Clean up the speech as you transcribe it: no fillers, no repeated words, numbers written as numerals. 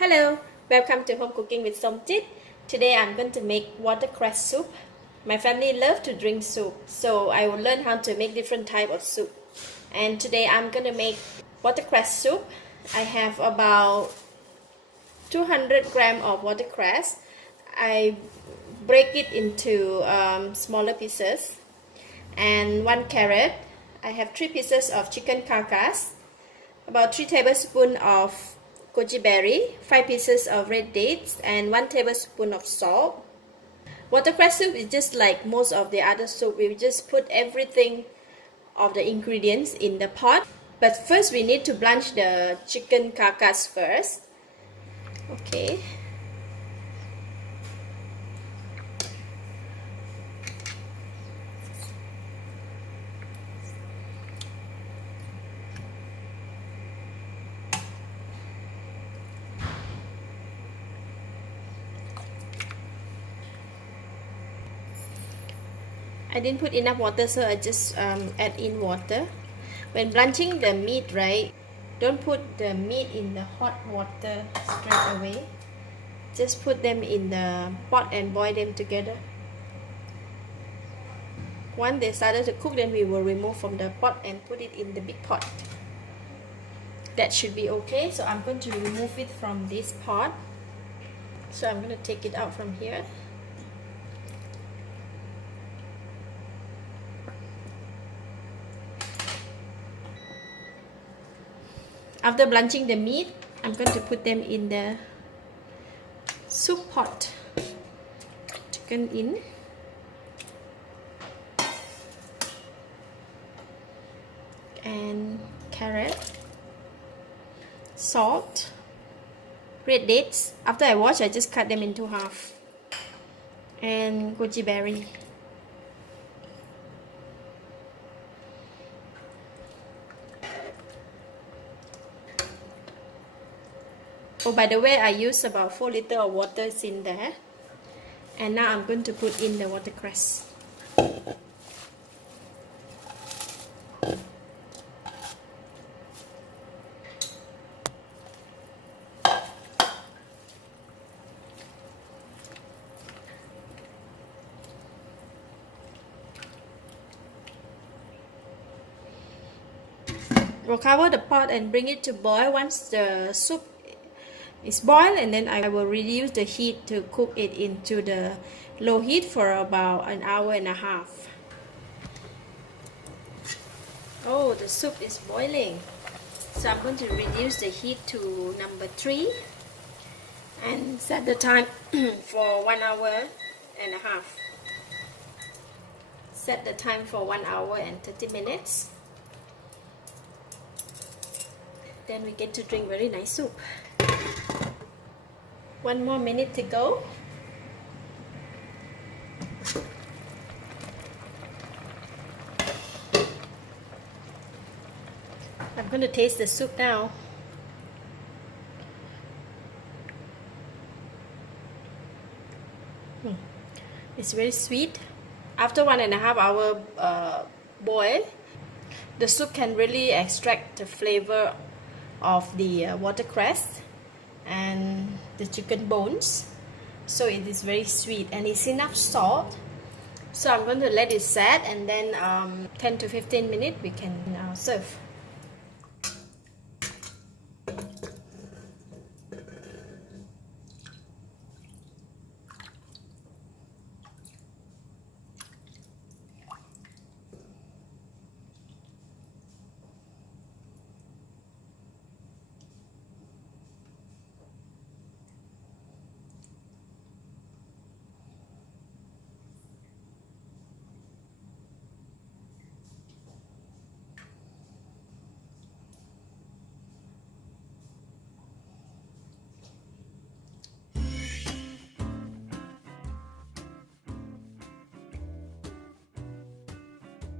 Hello, welcome to Home Cooking with Somjit. Today I'm going to make watercress soup. My family love to drink soup, so I will learn how to make different type of soup. And today I'm going to make watercress soup. I have about 200 gram of watercress. I break it into smaller pieces. And 1 carrot. I have 3 pieces of chicken carcass. About 3 tablespoons of goji berry, 5 pieces of red dates, and 1 tablespoon of salt. Watercress soup is just like most of the other soup. We just put everything of the ingredients in the pot. But first we need to blanch the chicken carcass first. Okay. I didn't put enough water, so I just add in water. When blanching the meat, right, don't put the meat in the hot water straight away. Just put them in the pot and boil them together. Once they started to cook, then we will remove from the pot and put it in the big pot. That should be okay. So I'm going to remove it from this pot. So I'm going to take it out from here. After blanching the meat, I'm going to put them in the soup pot. Chicken in. And carrot. Salt. Red dates. After I wash, I just cut them into half. And goji berry. Oh, by the way, I use about 4 liters of water in there. And now I'm going to put in the watercress. We'll cover the pot and bring it to boil. Once the soup is boiled, and then I will reduce the heat to cook it into the low heat for about 1.5 hours. Oh, the soup is boiling. So I'm going to reduce the heat to number 3 and set the time for 1.5 hours. Set the time for 1 hour and 30 minutes. Then we get to drink very nice soup. 1 more minute to go. I'm going to taste the soup now. It's very sweet. After 1.5 hours boil, the soup can really extract the flavor of the watercress and the chicken bones, so it is very sweet and it's enough salt. So I'm going to let it set, and then 10 to 15 minutes we can serve.